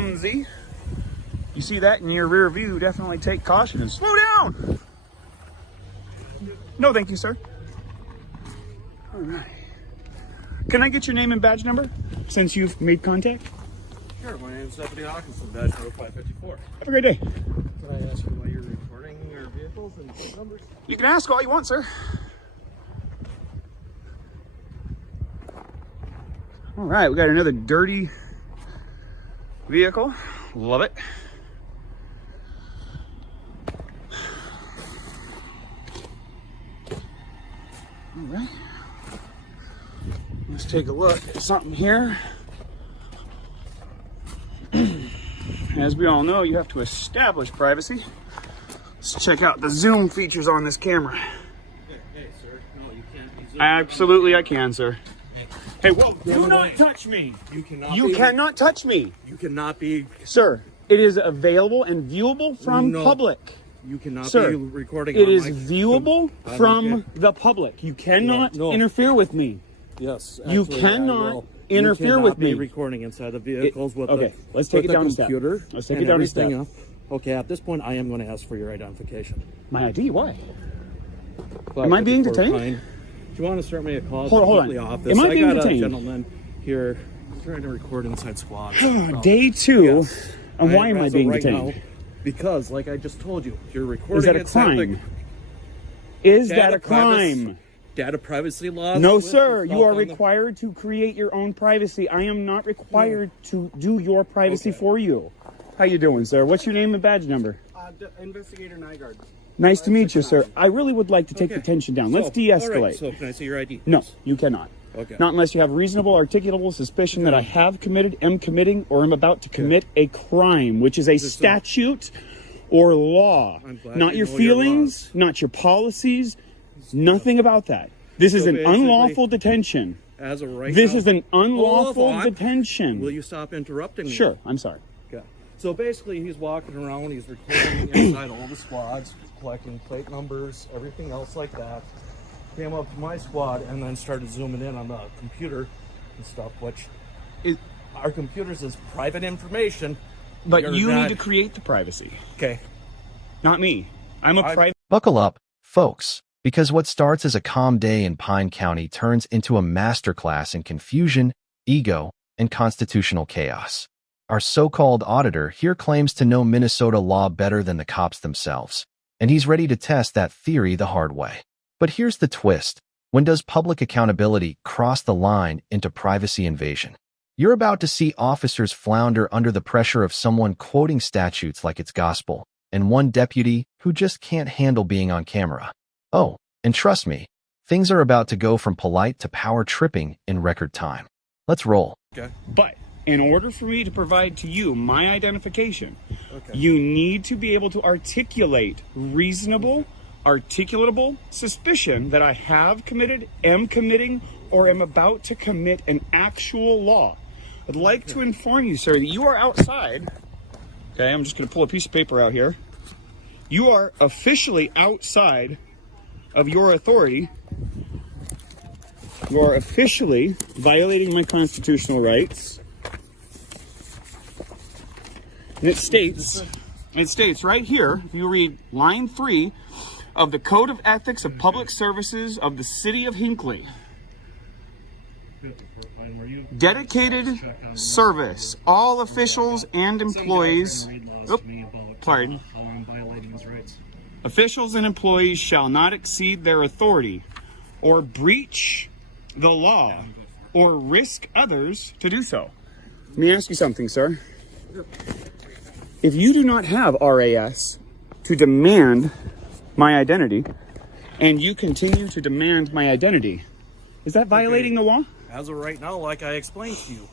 Z. You see that in your rear view, definitely take caution and slow down. No, thank you, sir. All right. Can I get your name and badge number since you've made contact? Sure, my name is Deputy Hawkinson, badge number 554. Have a great day. Can I ask you why you're recording your vehicles and plate numbers? You can ask all you want, sir. All right, we got another dirty vehicle. Love it. All right. Let's take a look at something here. As we all know, you have to establish privacy. Let's check out the zoom features on this camera. Hey, sir. No, you can't be zooming. Absolutely, I can, sir. Hey, well, do not touch me. You cannot. You cannot touch me. You cannot be. Sir, it is available and viewable from public. You cannot Sir, be recording. It is viewable from the public. You cannot interfere with me. Yes. You cannot interfere with me. Recording inside the vehicles with okay, the, let's take with it down the a step. computer. Let's take it down a step. Okay, at this point, I am going to ask for your identification. My ID? Why? But Am I being detained? Do you want to start me a call? Hold on. Office? Am I being got detained? A gentleman here trying to record inside squad. Day 2. Yes. And why am I being detained? Now, because, like I just told you, you're recording. Is that a crime? Is that a crime? Data privacy laws? No, sir. You are required to create your own privacy. I am not required to do your privacy for you. How you doing, sir? What's your name and badge number? Investigator Nygaard. Nice to meet you, sir. I really would like to take the tension down. Let's de-escalate. Right. So can I see your ID? No, you cannot. Okay. Not unless you have reasonable, articulable suspicion that I have committed, am committing, or am about to commit a crime, which is a statute or law. Not your feelings, not your policies, nothing about that. This is an unlawful detention. As of right This now, is an unlawful detention. Will you stop interrupting me? Sure, I'm sorry. Okay. So basically, he's walking around, he's recording inside all the squads, collecting plate numbers, everything else like that. Came up to my squad and then started zooming in on the computer and stuff, which is, our computers is private information. But you need to create the privacy. Okay. Not me. I'm a private... Buckle up, folks, because what starts as a calm day in Pine County turns into a masterclass in confusion, ego, and constitutional chaos. Our so-called auditor here claims to know Minnesota law better than the cops themselves, and he's ready to test that theory the hard way. But here's the twist. When does public accountability cross the line into privacy invasion? You're about to see officers flounder under the pressure of someone quoting statutes like it's gospel, and one deputy who just can't handle being on camera. Oh, and trust me, things are about to go from polite to power tripping in record time. Let's roll. Okay. But in order for me to provide to you my identification, you need to be able to articulate reasonable, articulatable suspicion that I have committed, am committing, or am about to commit an actual law. I'd like to inform you, sir, that you are outside. Okay, I'm just going to pull a piece of paper out here. You are officially outside of your authority. You are officially violating my constitutional rights. And it states right here, if you read line 3 of the Code of Ethics of Public Services of the City of Hinckley. Dedicated service. All officials and employees... pardon. Officials and employees shall not exceed their authority or breach the law or risk others to do so. Let me ask you something, sir. If you do not have RAS to demand my identity, and you continue to demand my identity, is that violating the law? As of right now, like I explained to you,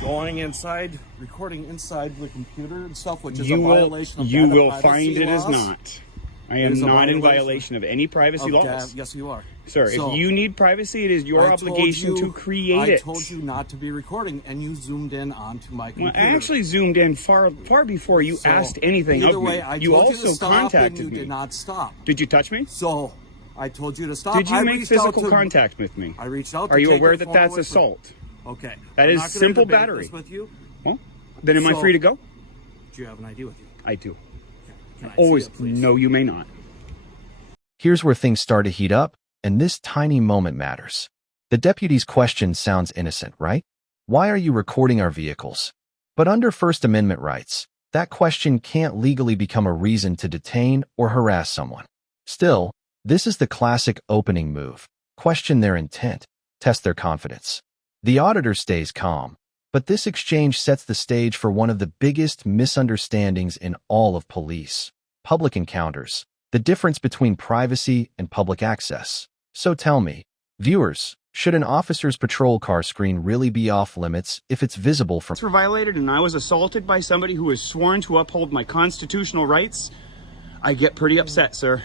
going inside, recording inside the computer and stuff, which is a violation of you will privacy find it laws. is not. I am not in violation of any privacy laws. Yes, you are. Sir, if you need privacy, it is your obligation to create it. I told you not to be recording, and you zoomed in onto my computer. Well, I actually zoomed in far before you asked anything of me. Either way, I you told also you to stop, contacted and you me. did not stop. Did you touch me? So, I told you to stop. Did you make physical contact with me? I reached out to Are you take aware your that phone that's away assault? Okay. That I'm is not gonna simple debate battery. this with you. Well, Then am I So- free to go? Do you have an ID with you? I do. Can I see Always. it, please? No, you may not. Here's where things start to heat up, and this tiny moment matters. The deputy's question sounds innocent, right? Why are you recording our vehicles? But under First Amendment rights, that question can't legally become a reason to detain or harass someone. Still, this is the classic opening move. Question their intent, test their confidence. The auditor stays calm, but this exchange sets the stage for one of the biggest misunderstandings in all of police: public encounters, the difference between privacy and public access. So tell me, viewers, should an officer's patrol car screen really be off limits if it's visible from... Were violated and I was assaulted by somebody who was sworn to uphold my constitutional rights, I get pretty upset, sir.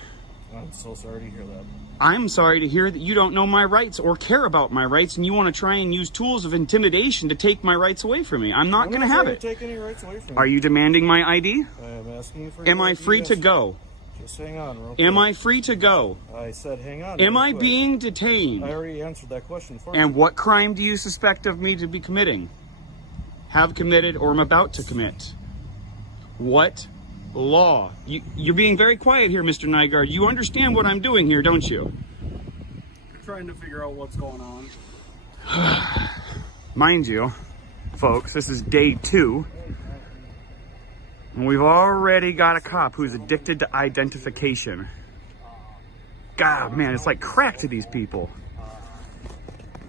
I'm so sorry to hear that. I'm sorry to hear that you don't know my rights or care about my rights and you want to try and use tools of intimidation to take my rights away from me. I'm not going to have it. Take any rights away from Are you demanding my ID? I am asking you for Am your I ID, free to yes. go? Just hang on, real quick. Am I free to go? I said hang on. Am real I quick. being I detained? already answered that question for And you. what crime do you suspect of me to be committing? Have committed or am about to commit? What law? You're being very quiet here, Mr. Nygaard. You understand what I'm doing here, don't you? Trying to figure out what's going on. Mind you, folks, this is day 2. And we've already got a cop who's addicted to identification. God, man, it's like crack to these people.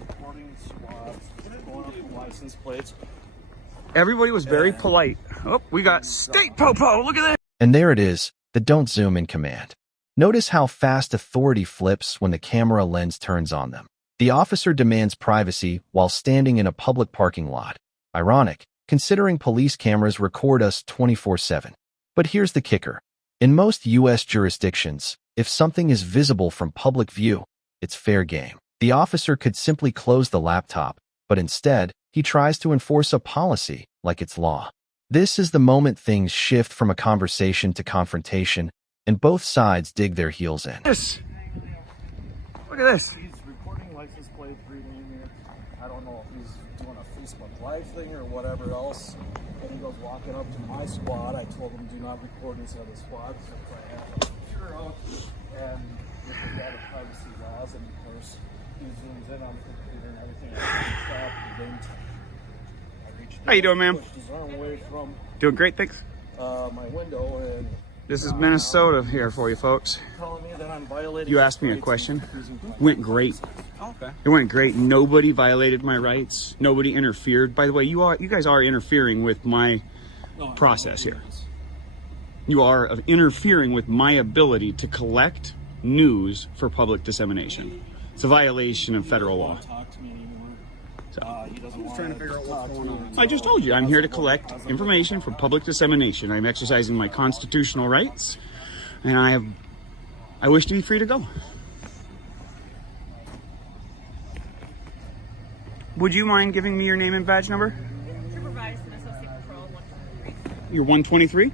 Recording squads, going up the license plates. Everybody was very polite. Oh, we got state popo. Look at that. And there it is, the don't zoom in command. Notice how fast authority flips when the camera lens turns on them. The officer demands privacy while standing in a public parking lot. Ironic, considering police cameras record us 24/7. But here's the kicker. In most U.S. jurisdictions, if something is visible from public view, it's fair game. The officer could simply close the laptop, but instead, he tries to enforce a policy like it's law. This is the moment things shift from a conversation to confrontation, and both sides dig their heels in. This. Look at this. He's recording license plate reading here. I don't know if he's doing a Facebook Live thing or whatever else. And he goes walking up to my squad. I told him do not record these other squads since I have a computer out. And with the data privacy laws, and of course, he zooms in on the computer and everything. I reached How you doing, ma'am? pushed his arm away from Doing great, thanks. my window and This is Minnesota here for you folks. telling me that I'm violating. You asked me a his rights question. and using Went great. Okay. It went great. Nobody violated my rights. Nobody interfered. By the way, you guys are interfering with my process here. You are interfering with my ability to collect news for public dissemination. It's a violation of federal law. Talk to me anymore. He doesn't want Trying to figure out what's going on. I just told you, I'm here to collect information for public dissemination. I'm exercising my constitutional rights, and I wish to be free to go. Would you mind giving me your name and badge number? Supervisor, Associate Patrol 123. You're 123?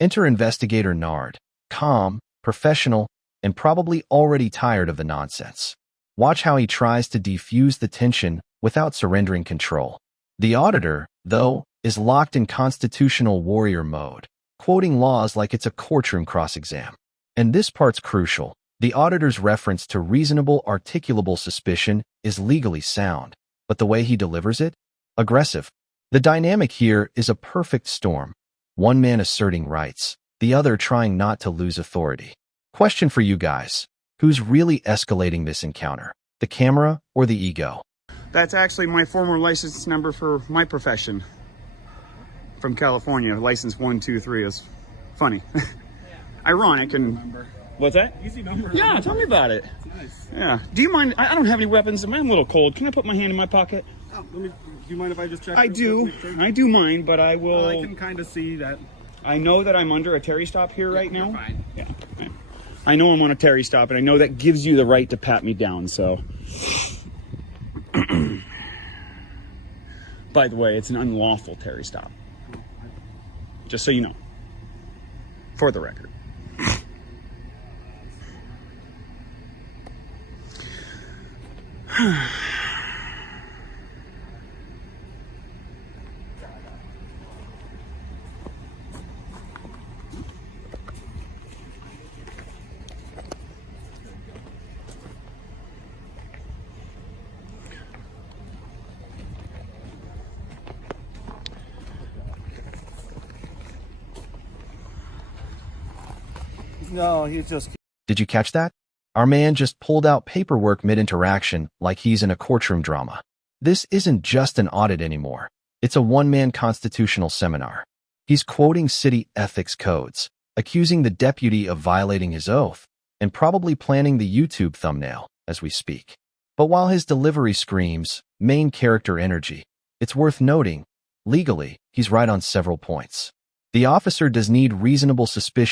Enter Investigator Nard, calm, professional, and probably already tired of the nonsense. Watch how he tries to defuse the tension without surrendering control. The auditor, though, is locked in constitutional warrior mode, quoting laws like it's a courtroom cross-exam. And this part's crucial. The auditor's reference to reasonable articulable suspicion is legally sound, but the way he delivers it? Aggressive. The dynamic here is a perfect storm. One man asserting rights, the other trying not to lose authority. Question for you guys. Who's really escalating this encounter? The camera or the ego? That's actually my former license number for my profession. From California, license 123 is funny. Ironic and... What's that? Easy number. Yeah, tell me about it. Nice. Yeah. Do you mind? I don't have any weapons. I'm a little cold. Can I put my hand in my pocket? Oh, do you mind if I just check? I real do. quick, make sure? I do mind, but I will... I can kind of see that. I know that I'm under a Terry stop here right you're now. fine. Yeah. I know I'm on a Terry stop, and I know that gives you the right to pat me down, so... By the way, it's an unlawful Terry stop. Just so you know. For the record. No, he's just. Did you catch that? Our man just pulled out paperwork mid-interaction like he's in a courtroom drama. This isn't just an audit anymore. It's a one-man constitutional seminar. He's quoting city ethics codes, accusing the deputy of violating his oath, and probably planning the YouTube thumbnail as we speak. But while his delivery screams main character energy, it's worth noting, legally, he's right on several points. The officer does need reasonable suspicion